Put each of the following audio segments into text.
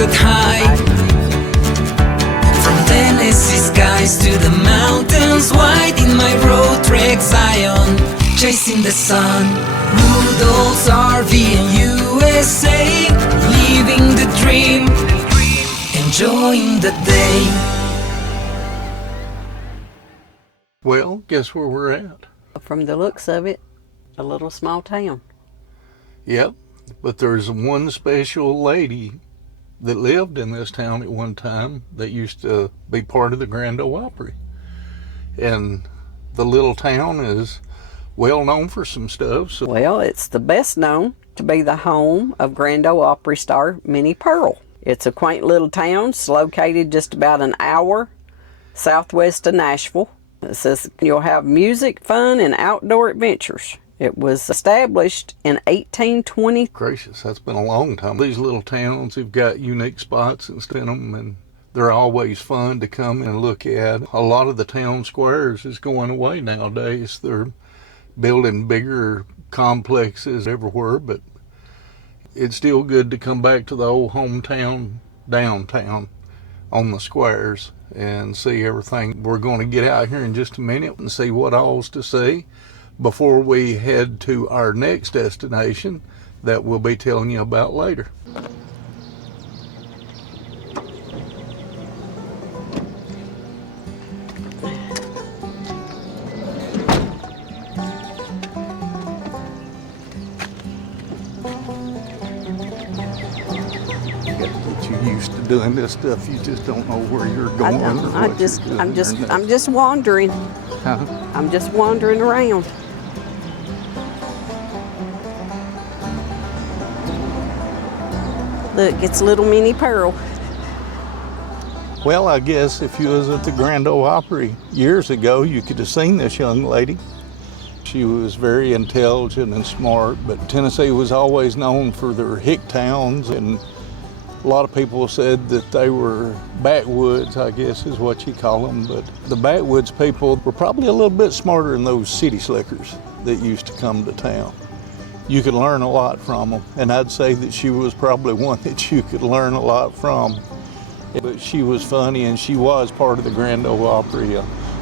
set high. From Tennessee skies to the mountains wide, in my Roadtrek Zion, chasing the sun. Rudolph's RV in USA, living the dream, enjoying the day. Well, guess where we're at? From the looks of it, a little small town. Yep, but there's one special lady that lived in this town at one time that used to be part of the Grand Ole Opry. And the little town is well known for some stuff. So. Well, it's the best known to be the home of Grand Ole Opry star Minnie Pearl. It's a quaint little town. It's located just about an hour southwest of Nashville. It says you'll have music, fun, and outdoor adventures. It was established in 1820. Gracious, that's been a long time. These little towns have got unique spots in them, and they're always fun to come and look at. A lot of the town squares is going away nowadays. They're building bigger complexes everywhere, but it's still good to come back to the old hometown downtown on the squares and see everything. We're going to get out here in just a minute and see what all's to see before we head to our next destination that we'll be telling you about later. Used to doing this stuff, you just don't know where you're going. I'm just wandering. Huh? I'm just wandering around. Look, it's little Minnie Pearl. Well, I guess if you was at the Grand Ole Opry years ago, you could have seen this young lady. She was very intelligent and smart, but Tennessee was always known for their hick towns, and a lot of people said that they were backwoods, I guess is what you call them, but the backwoods people were probably a little bit smarter than those city slickers that used to come to town. You could learn a lot from them, and I'd say that she was probably one that you could learn a lot from. But she was funny, and she was part of the Grand Ole Opry,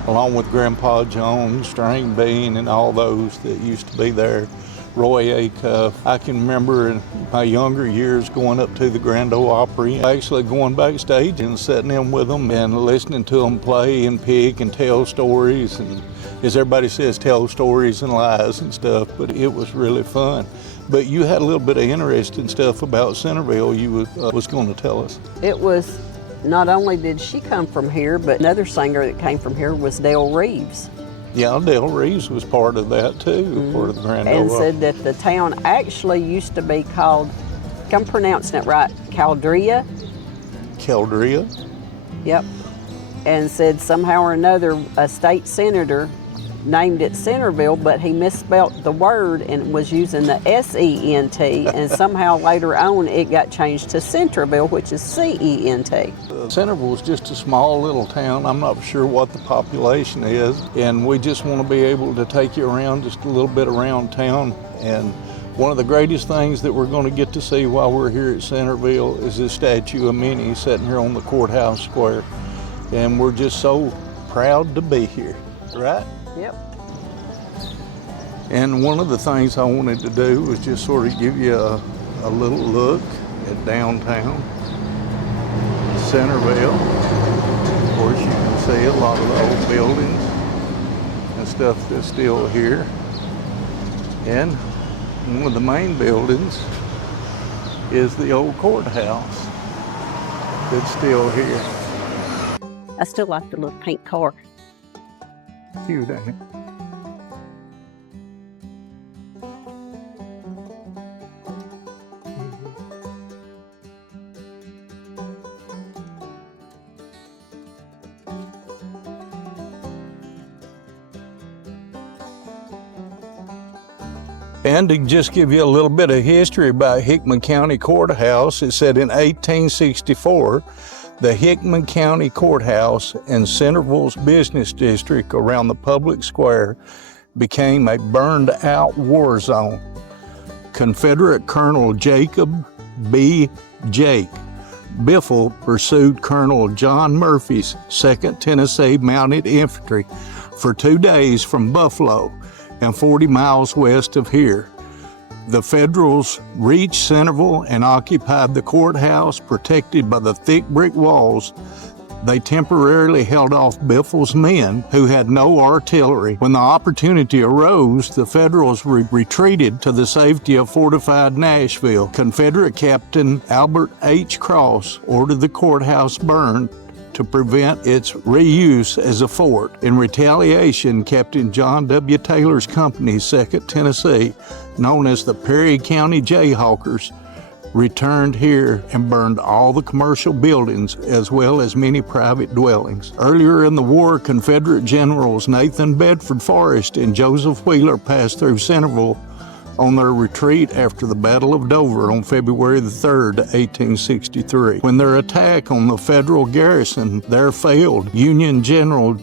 along with Grandpa Jones, String Bean, and all those that used to be there. Roy Acuff. I can remember in my younger years going up to the Grand Ole Opry, actually going backstage and sitting in with them and listening to them play and pick and tell stories, and as everybody says, tell stories and lies and stuff, but it was really fun. But you had a little bit of interesting stuff about Centerville you was going to tell us. It was, not only did she come from here, but another singer that came from here was Dale Reeves. Yeah, Dale Reeves was part of that too, part of the Grand Ole. And said that the town actually used to be called, if I'm pronouncing it right, Caldria. Caldria? Yep. And said somehow or another a state senator named it Centerville, but he misspelt the word and was using the S-E-N-T, and somehow later on it got changed to Centerville, which is C-E-N-T. Centerville is just a small little town. I'm not sure what the population is, and we just want to be able to take you around just a little bit around town. And one of the greatest things that we're going to get to see while we're here at Centerville is this statue of Minnie sitting here on the courthouse square. And we're just so proud to be here, right? Yep. And one of the things I wanted to do was just sort of give you a little look at downtown Centerville. Of course, you can see a lot of the old buildings and stuff that's still here. And one of the main buildings is the old courthouse that's still here. I still like the little pink car. Cute, ain't it? And to just give you a little bit of history about Hickman County Courthouse, it said in 1864, the Hickman County Courthouse and Centerville's business district around the public square became a burned-out war zone. Confederate Colonel Jacob B. Jake Biffle pursued Colonel John Murphy's 2nd Tennessee Mounted Infantry for 2 days from Buffalo and 40 miles west of here. The Federals reached Centerville and occupied the courthouse, protected by the thick brick walls. They temporarily held off Biffle's men, who had no artillery. When the opportunity arose, the Federals retreated to the safety of fortified Nashville. Confederate Captain Albert H. Cross ordered the courthouse burned to prevent its reuse as a fort. In retaliation, Captain John W. Taylor's company, 2nd Tennessee, known as the Perry County Jayhawkers, returned here and burned all the commercial buildings as well as many private dwellings. Earlier in the war, Confederate Generals Nathan Bedford Forrest and Joseph Wheeler passed through Centerville on their retreat after the Battle of Dover on February the 3rd, 1863. When their attack on the Federal garrison there failed, Union General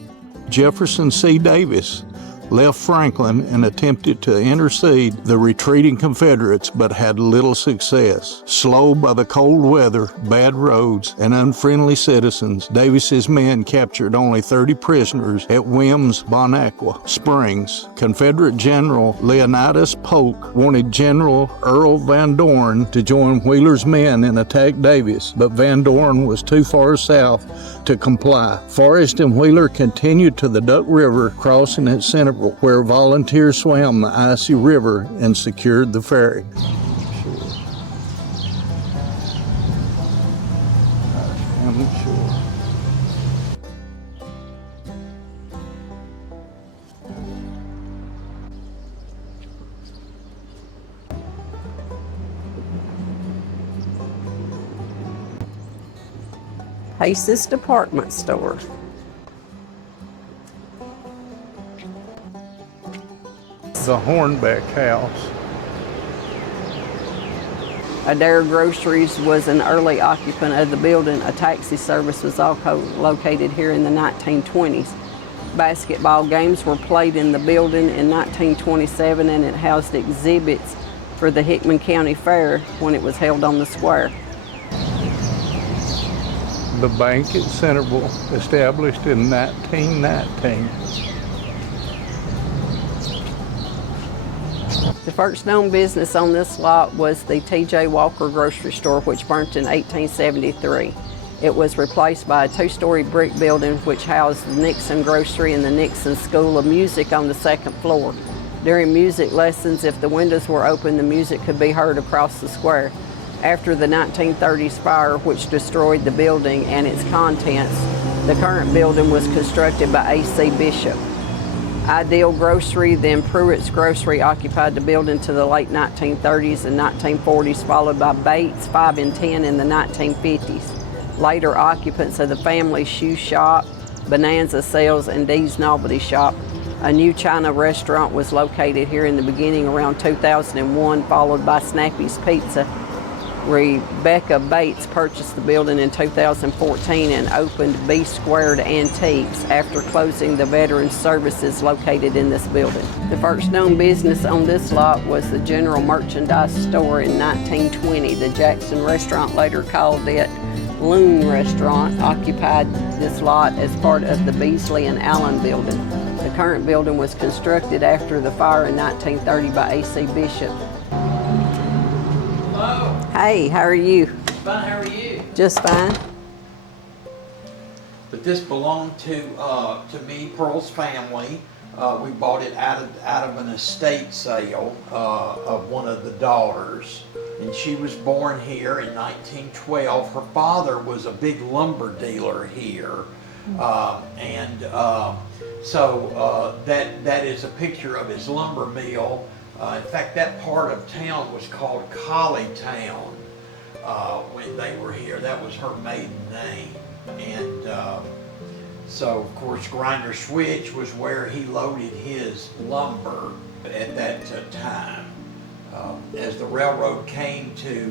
Jefferson C. Davis left Franklin and attempted to intercede the retreating Confederates, but had little success. Slowed by the cold weather, bad roads, and unfriendly citizens, Davis's men captured only 30 prisoners at Wims Bonaqua Springs. Confederate General Leonidas Polk wanted General Earl Van Dorn to join Wheeler's men and attack Davis, but Van Dorn was too far south to comply. Forrest and Wheeler continued to the Duck River, crossing at Centerville, where volunteers swam the icy river and secured the ferry. Pace's Department Store. The Hornbeck House. Adair Groceries was an early occupant of the building. A taxi service was also located here in the 1920s. Basketball games were played in the building in 1927, and it housed exhibits for the Hickman County Fair when it was held on the square. The bank at Centerville, established in 1919. The first known business on this lot was the T.J. Walker grocery store, which burnt in 1873. It was replaced by a 2-story brick building which housed the Nixon Grocery and the Nixon School of Music on the 2nd floor. During music lessons, if the windows were open, the music could be heard across the square. After the 1930s fire, which destroyed the building and its contents, the current building was constructed by A.C. Bishop. Ideal Grocery, then Pruitt's Grocery, occupied the building to the late 1930s and 1940s, followed by Bates, 5 and 10 in the 1950s. Later occupants of the Family Shoe Shop, Bonanza Sales, and Dee's Novelty Shop. A new China restaurant was located here in the beginning around 2001, followed by Snappy's Pizza. Rebecca Bates purchased the building in 2014 and opened B Squared Antiques after closing the Veterans Services located in this building. The first known business on this lot was the General Merchandise Store in 1920. The Jackson Restaurant, later called it Loon Restaurant, occupied this lot as part of the Beasley and Allen building. The current building was constructed after the fire in 1930 by A.C. Bishop. Hello. Hey, how are you? Fine, how are you? Just fine. But this belonged to Minnie Pearl's family. We bought it out of an estate sale of one of the daughters. And she was born here in 1912. Her father was a big lumber dealer here. So that is a picture of his lumber mill. In fact, that part of town was called Collie Town when they were here. That was her maiden name. And so, of course, Grinder Switch was where he loaded his lumber at that time. As the railroad came to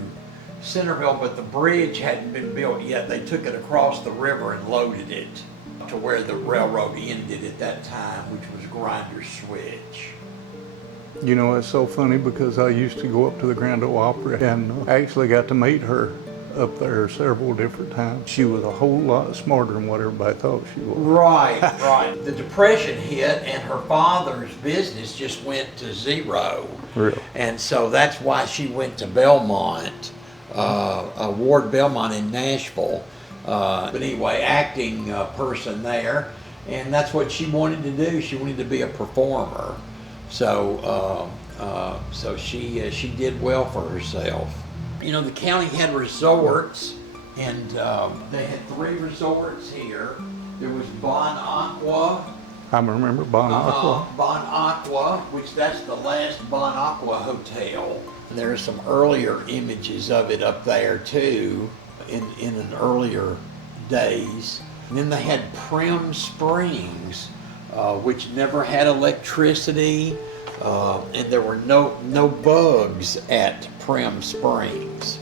Centerville, but the bridge hadn't been built yet, they took it across the river and loaded it to where the railroad ended at that time, which was Grinder Switch. You know, it's so funny because I used to go up to the Grand Ole Opry and actually got to meet her up there several different times. She was a whole lot smarter than what everybody thought she was. Right, right. The Depression hit and her father's business just went to zero. Really? And so that's why she went to Belmont, Ward Belmont in Nashville. But anyway, acting person there. And that's what she wanted to do. She wanted to be a performer. So she did well for herself. You know, the county had resorts, and they had 3 resorts here. There was Bon Aqua. I remember Bon Aqua. Bon Aqua, which that's the last Bon Aqua hotel. And there are some earlier images of it up there too, in an earlier days. And then they had Prim Springs, which never had electricity, and there were no bugs at Prim Springs.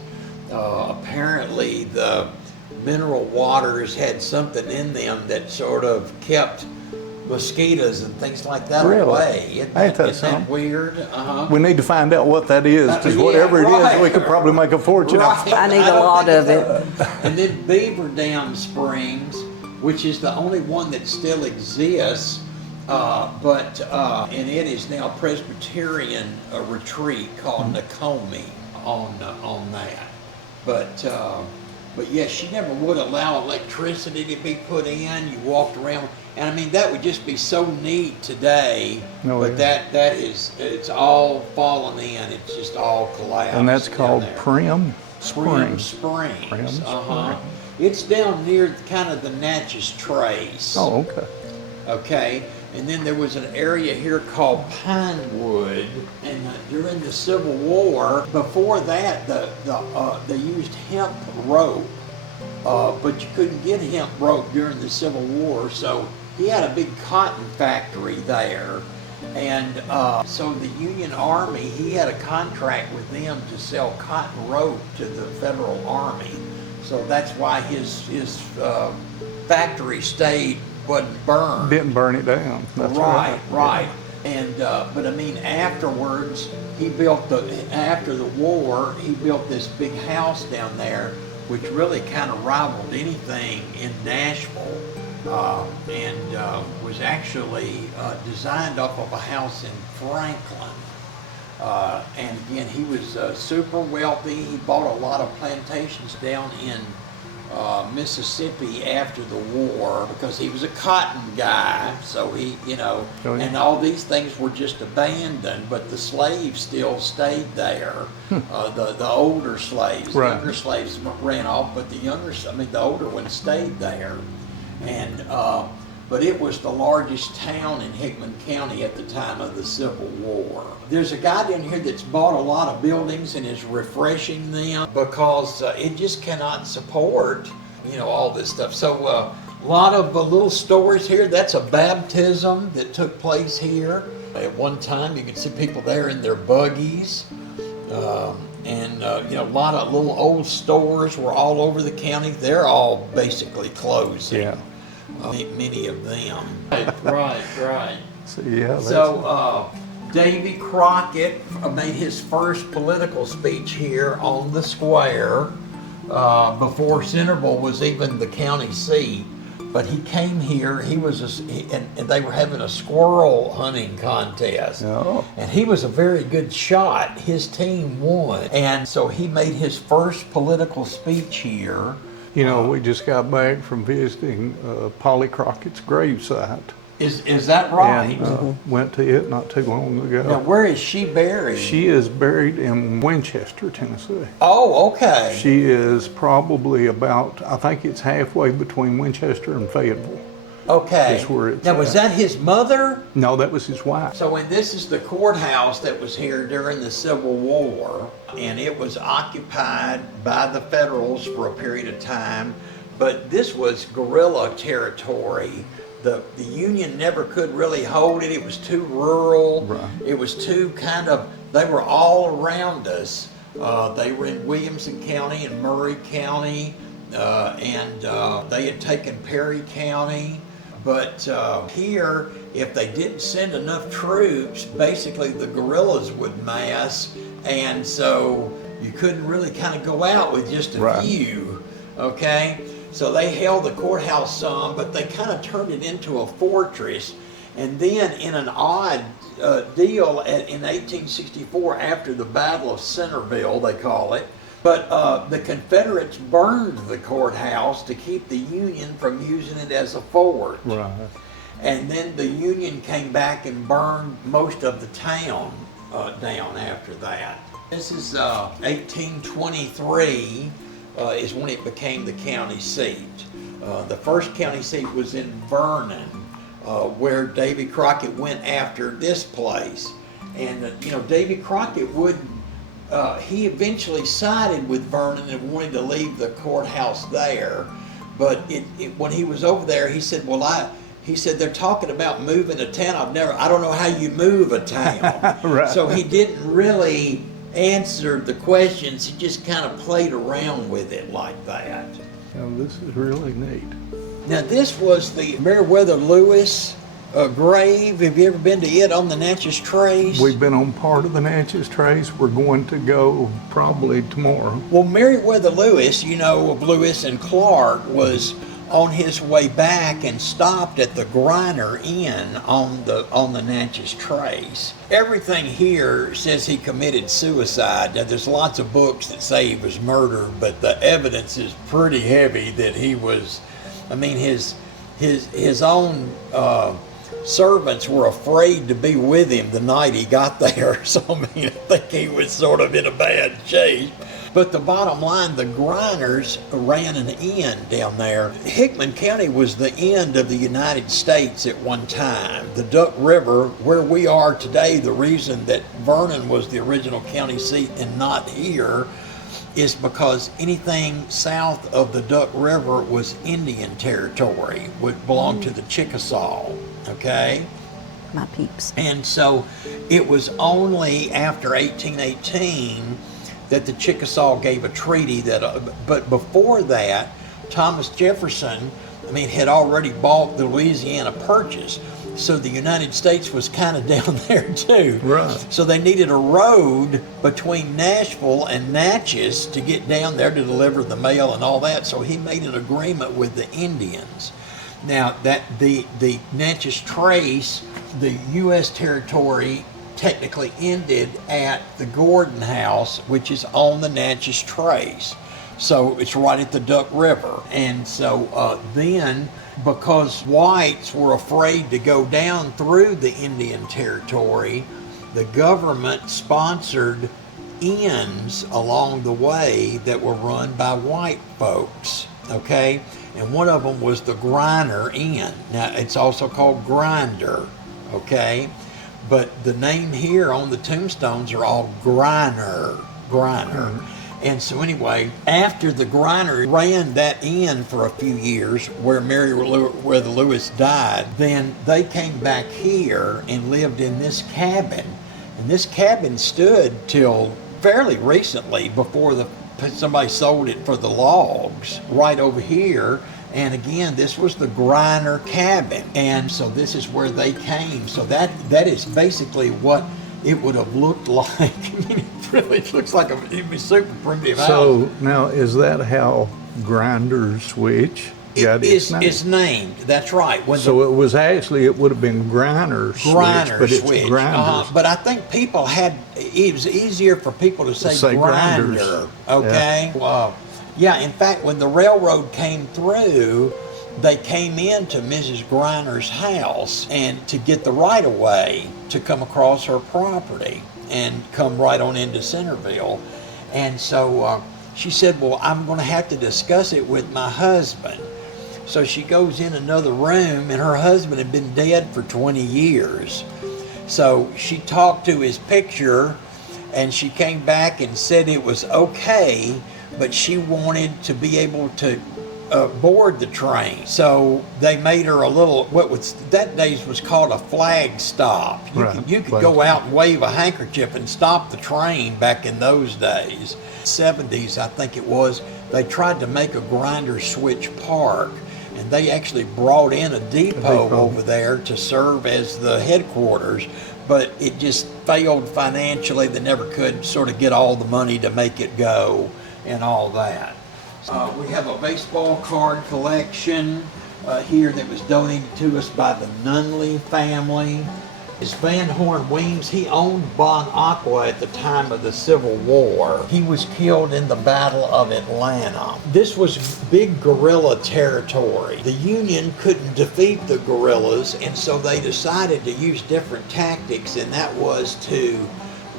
Apparently the mineral waters had something in them that sort of kept mosquitoes and things like that away. Isn't that weird? We need to find out what that is, because whatever it is, we could probably make a fortune off it. I need a lot of it. And then Beaver Dam Springs, which is the only one that still exists, and it is now Presbyterian retreat called Nakomi on that. But yes, she never would allow electricity to be put in. You walked around, and I mean that would just be so neat today. That is, it's all fallen in. It's just all collapsed. And that's called Prim Springs. Prim Springs. It's down near kind of the Natchez Trace. Oh, okay. Okay, and then there was an area here called Pinewood, and during the Civil War, before that, they used hemp rope, but you couldn't get hemp rope during the Civil War, so he had a big cotton factory there, and so the Union Army, he had a contract with them to sell cotton rope to the Federal Army, so that's why his factory wasn't burned. Didn't burn it down. That's right. And but I mean, afterwards, after the war, he built this big house down there, which really kind of rivaled anything in Nashville, and was actually designed off of a house in Franklin. And again, he was super wealthy. He bought a lot of plantations down in Mississippi after the war, because he was a cotton guy, so he, and all these things were just abandoned, but the slaves still stayed there. The older slaves, the younger slaves ran off, but the older ones stayed there. And but it was the largest town in Hickman County at the time of the Civil War. There's a guy down here that's bought a lot of buildings and is refreshing them, because it just cannot support, all this stuff. So a lot of little stories here. That's a baptism that took place here. At one time, you could see people there in their buggies. And a lot of little old stores were all over the county. They're all basically closing. Yeah. Many of them. Right. So Davy Crockett made his first political speech here on the square before Centerville was even the county seat. But he came here. And they were having a squirrel hunting contest, and he was a very good shot. His team won, and so he made his first political speech here. We just got back from visiting Polly Crockett's gravesite. Is that right? And went to it not too long ago. Now, where is she buried? She is buried in Winchester, Tennessee. Oh, okay. She is probably about, I think it's halfway between Winchester and Fayetteville. Okay. That's where it's now, was that his mother? No, that was his wife. So, and this is the courthouse that was here during the Civil War, and it was occupied by the Federals for a period of time, but this was guerrilla territory. The Union never could really hold it. It was too rural. Right. It was too they were all around us. They were in Williamson County and Murray County, and they had taken Perry County. But here, if they didn't send enough troops, basically the guerrillas would mass, and so You couldn't really kind of go out with just a Right. few, okay? So they held the courthouse some, but they kind of turned it into a fortress. And then in an odd deal in 1864, after the Battle of Centerville, they call it, but the Confederates burned the courthouse to keep the Union from using it as a fort. Right. And then the Union came back and burned most of the town down after that. This is 1823 is when it became the county seat. The first county seat was in Vernon, where Davy Crockett went after this place. And, Davy Crockett wouldn't, he eventually sided with Vernon and wanted to leave the courthouse there. But when he was over there, he said, he said, they're talking about moving a town. I don't know how you move a town. Right. So he didn't really answer the questions. He just kind of played around with it like that. Now, this is really neat. Now, this was the Meriwether Lewis grave. Have you ever been to it on the Natchez Trace? We've been on part of the Natchez Trace. We're going to go probably tomorrow. Well, Meriwether Lewis, of Lewis and Clark, was on his way back and stopped at the Griner Inn on the Natchez Trace. Everything here says he committed suicide. Now, there's lots of books that say he was murdered, but the evidence is pretty heavy that he was. I mean, his own servants were afraid to be with him the night he got there. So, I think he was sort of in a bad shape. But the bottom line, the Griners ran an inn down there. Hickman County was the end of the United States at one time. The Duck River, where we are today, the reason that Vernon was the original county seat and not here is because anything south of the Duck River was Indian territory, would belong to the Chickasaw, okay? My peeps. And so it was only after 1818 that the Chickasaw gave a treaty but before that, Thomas Jefferson, had already bought the Louisiana Purchase. So the United States was kind of down there too. Right. So they needed a road between Nashville and Natchez to get down there to deliver the mail and all that. So he made an agreement with the Indians. Now that the Natchez Trace, the U.S. territory, technically ended at the Gordon House, which is on the Natchez Trace. So it's right at the Duck River. And so then, because whites were afraid to go down through the Indian territory, the government sponsored inns along the way that were run by white folks, okay? And one of them was the Griner Inn. Now, it's also called Grinder, okay? But the name here on the tombstones are all Griner. And so anyway, after the Griner ran that inn for a few years where Meriwether Lewis died, then they came back here and lived in this cabin. And this cabin stood till fairly recently before somebody sold it for the logs right over here. And again, this was the Griner cabin. And so this is where they came. So that is basically what it would have looked like. It really looks like it'd be super primitive house. So now, is that how Grinder Switch got its name? It's named, that's right. It would have been Griner Switch, but it's Switch. Grinders. But I think it was easier for people to say Grinder, Grinders. okay? Yeah, in fact, when the railroad came through, they came into Mrs. Griner's house and to get the right-of-way to come across her property and come right on into Centerville. And so she said, well, I'm going to have to discuss it with my husband. So she goes in another room, and her husband had been dead for 20 years. So she talked to his picture, and she came back and said it was okay, but she wanted to be able to board the train. So they made her a little, that days was called a flag stop. You could go out and wave a handkerchief and stop the train back in those days. 70s, I think it was, they tried to make a Grinder Switch Park, and they actually brought in a depot over there to serve as the headquarters, but it just failed financially. They never could sort of get all the money to make it go and all that. We have a baseball card collection here that was donated to us by the Nunley family. Is Van Horn Weems. He owned Bon Aqua at the time of the Civil War. He was killed in the Battle of Atlanta. This was big guerrilla territory. The Union couldn't defeat the guerrillas, and so they decided to use different tactics, and that was to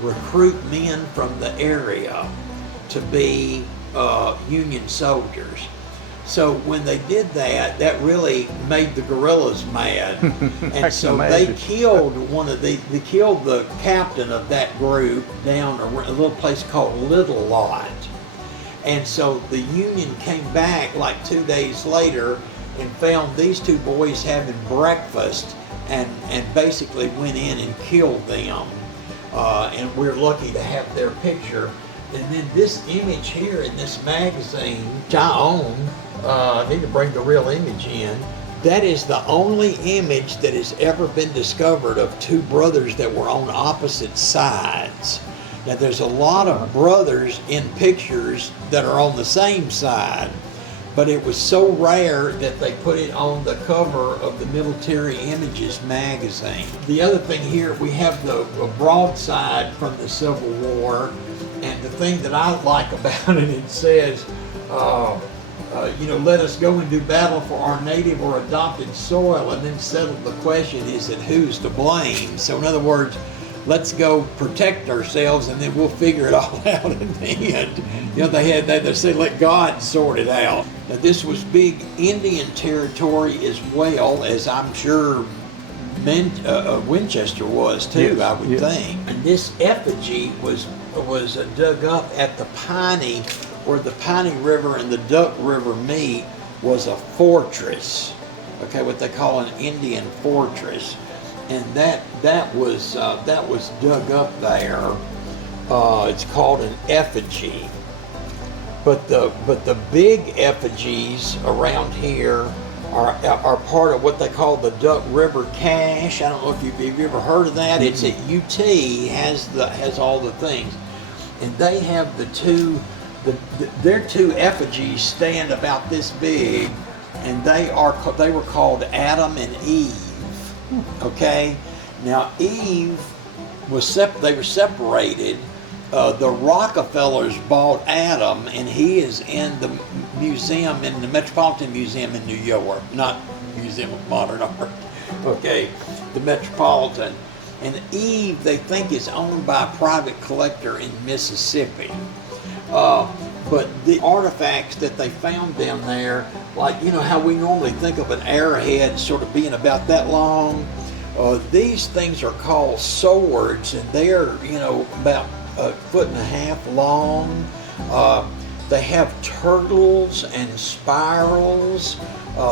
recruit men from the area to be Union soldiers. So when they did that, that really made the guerrillas mad, and so they killed they killed the captain of that group down a little place called Little Lot, and so the Union came back like 2 days later and found these two boys having breakfast, and basically went in and killed them, and we're lucky to have their picture. And then this image here in this magazine, which I own, I need to bring the real image in. That is the only image that has ever been discovered of two brothers that were on opposite sides. Now there's a lot of brothers in pictures that are on the same side, but it was so rare that they put it on the cover of the Military Images magazine. The other thing here, we have the broadside from the Civil War, and the thing that I like about it says, let us go and do battle for our native or adopted soil, and then settle the question, is it who's to blame? So in other words, let's go protect ourselves, and then we'll figure it all out in the end. They said, let God sort it out. Now this was big Indian territory as well, as I'm sure Winchester was too, I would think. And this effigy was dug up at the Piney, where the Piney River and the Duck River meet, was a fortress. Okay, what they call an Indian fortress, and that was dug up there. It's called an effigy. But the big effigies around here are part of what they call the Duck River Cache. I don't know if you've ever heard of that. It's at UT, has all the things, and they have their two effigies stand about this big, and they were called Adam and Eve. Okay, now Eve they were separated. The Rockefellers bought Adam, and he is in the museum, in the Metropolitan Museum in New York, not Museum of Modern Art. Okay, the Metropolitan. And Eve, they think, is owned by a private collector in Mississippi. But the artifacts that they found down there, like, how we normally think of an arrowhead sort of being about that long, these things are called swords, and they're, about a foot and a half long. They have turtles and spirals.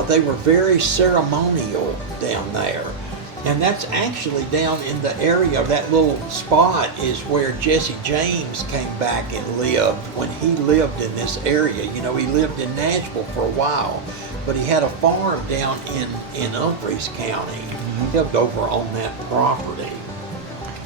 They were very ceremonial down there. And that's actually down in the area of that little spot is where Jesse James came back and lived when he lived in this area. He lived in Nashville for a while, but he had a farm down in Humphreys County. He lived over on that property.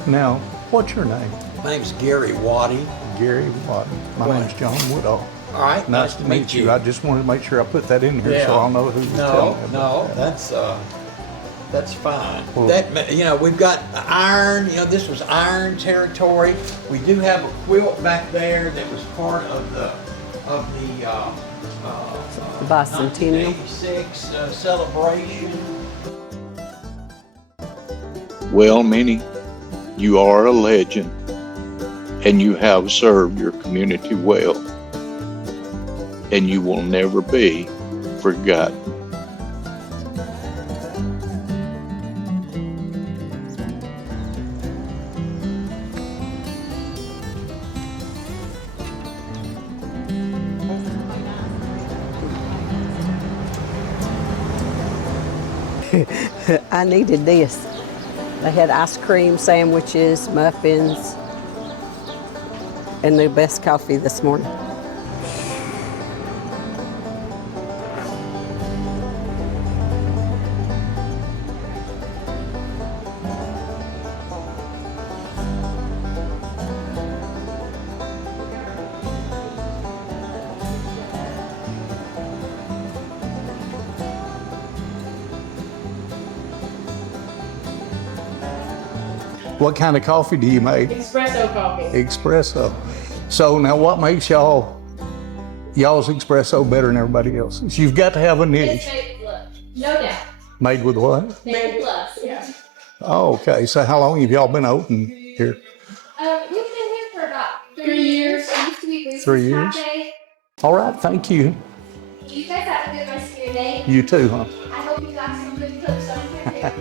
Now, what's your name? My name's Gary Waddy. Gary Waddy. My name's John Woodall. All right. Nice to meet you. I just wanted to make sure I put that in here so I'll know who to tell me about that. That's fine. Well, we've got iron. This was iron territory. We do have a quilt back there that was part of the bicentennial 1986 celebration. Well, Minnie, you are a legend, and you have served your community well, and you will never be forgotten. I needed this. They had ice cream sandwiches, muffins, and the best coffee this morning. What kind of coffee do you make? Espresso coffee. Espresso. So now what makes y'all's espresso better than everybody else's? You've got to have a It's niche. made with love. No doubt. Made with what? Made with love. Yeah. Oh, okay. So how long have y'all been open here? We've been here for about 3 years. It used to be Reese's 3 years? Cafe. All right, thank you. You guys have a good rest of your day. You too, huh? I hope you got some good cooks on here.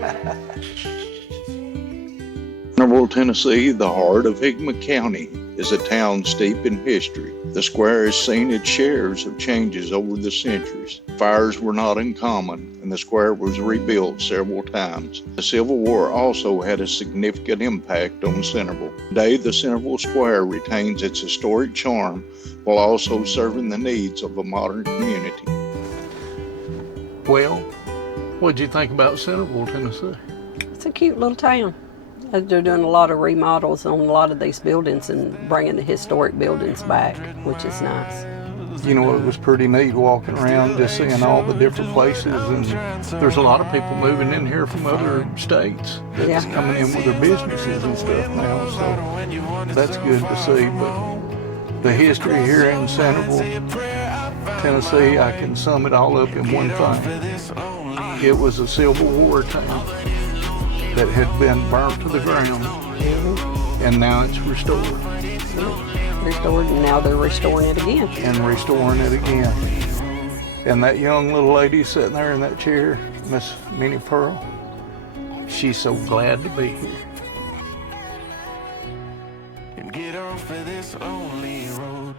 Centerville, Tennessee, the heart of Higma County, is a town steep in history. The square has seen its shares of changes over the centuries. Fires were not uncommon, and the square was rebuilt several times. The Civil War also had a significant impact on Centerville. Today, the Centerville Square retains its historic charm while also serving the needs of a modern community. Well, what'd you think about Centerville, Tennessee? It's a cute little town. They're doing a lot of remodels on a lot of these buildings and bringing the historic buildings back, which is nice. You know, it was pretty neat walking around, just seeing all the different places, and there's a lot of people moving in here from other states that's coming in with their businesses and stuff now, so that's good to see. But the history here in Centerville, Tennessee, I can sum it all up in one thing. It was a Civil War town that had been burnt to the ground, and now it's restored. Restored, and now they're restoring it again. And restoring it again. And that young little lady sitting there in that chair, Miss Minnie Pearl, she's so glad to be here. And get off of this lonely road.